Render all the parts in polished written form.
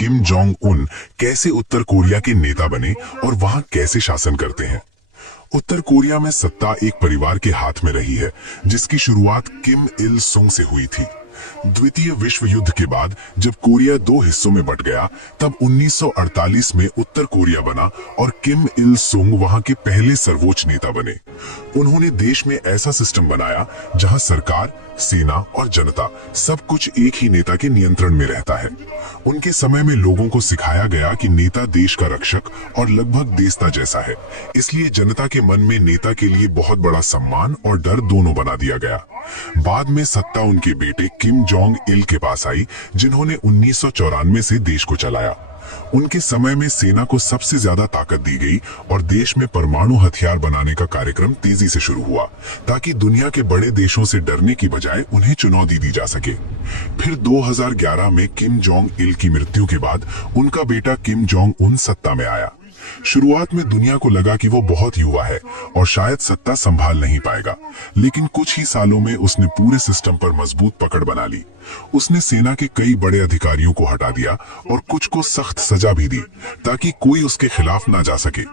Kim Jong Un कैसे उत्तर Korea के नेता बने और वहां कैसे शासन करते हैं। उत्तर कोरिया में सत्ता एक परिवार के हाथ में रही है, जिसकी शुरुआत किम इल सुंग से हुई थी। द्वितीय विश्व युद्ध के बाद जब कोरिया दो हिस्सों में बंट गया, तब 1948 में उत्तर कोरिया बना और किम इल सुंग वहां के पहले सर्वोच्च नेता बने। उन्होंने देश में ऐसा सिस्टम बनाया जहां सरकार, सेना और जनता सब कुछ एक ही नेता के नियंत्रण में रहता है। उनके समय में लोगों को सिखाया गया कि नेता देश का रक्षक और लगभग देवता जैसा है, इसलिए जनता के मन में नेता के लिए बहुत बड़ा सम्मान और डर दोनों बना दिया गया। बाद में सत्ता उनके बेटे किम जोंग इल के पास आई, जिन्होंने 1994 से देश को चलाया। उनके समय में सेना को सबसे ज्यादा ताकत दी गई और देश में परमाणु हथियार बनाने का कार्यक्रम तेजी से शुरू हुआ, ताकि दुनिया के बड़े देशों से डरने की बजाय उन्हें चुनौती दी जा सके। फिर 2011 में किम जोंग इल की मृत्यु के बाद उनका बेटा किम जोंग उन सत्ता में आया। शुरुआत में दुनिया को लगा कि वो बहुत युवा है और शायद सत्ता संभाल नहीं पाएगा, लेकिन कुछ ही सालों में उसने पूरे सिस्टम पर मजबूत पकड़ बना ली। उसने सेना के कई बड़े अधिकारियों को हटा दिया और कुछ को सख्त सजा भी दी, ताकि कोई उसके खिलाफ ना जा सके।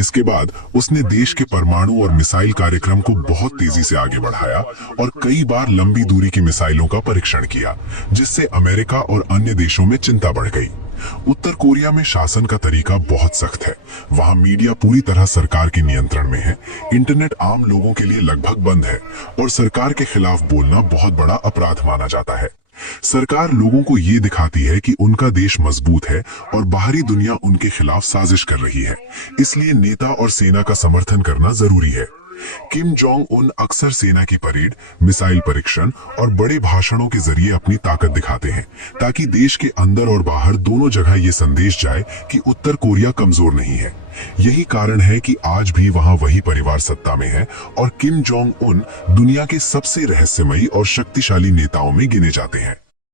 इसके बाद उसने देश के परमाणु और मिसाइल कार्यक्रम को बहुत तेजी से आगे बढ़ाया और कई बार लंबी दूरी की मिसाइलों का परीक्षण किया, जिससे अमेरिका और अन्य देशों में चिंता बढ़ गई। उत्तर कोरिया में शासन का तरीका बहुत सख्त है। वहां मीडिया पूरी तरह सरकार के नियंत्रण में है, इंटरनेट आम लोगों के लिए लगभग बंद है और सरकार के खिलाफ बोलना बहुत बड़ा अपराध माना जाता है। सरकार लोगों को ये दिखाती है कि उनका देश मजबूत है और बाहरी दुनिया उनके खिलाफ साजिश कर रही है, इसलिए नेता और सेना का समर्थन करना जरूरी है। किम जोंग उन अक्सर सेना की परेड, मिसाइल परीक्षण और बड़े भाषणों के जरिए अपनी ताकत दिखाते हैं, ताकि देश के अंदर और बाहर दोनों जगह ये संदेश जाए कि उत्तर कोरिया कमजोर नहीं है। यही कारण है कि आज भी वहां वही परिवार सत्ता में है और किम जोंग उन दुनिया के सबसे रहस्यमयी और शक्तिशाली नेताओं में गिने जाते हैं।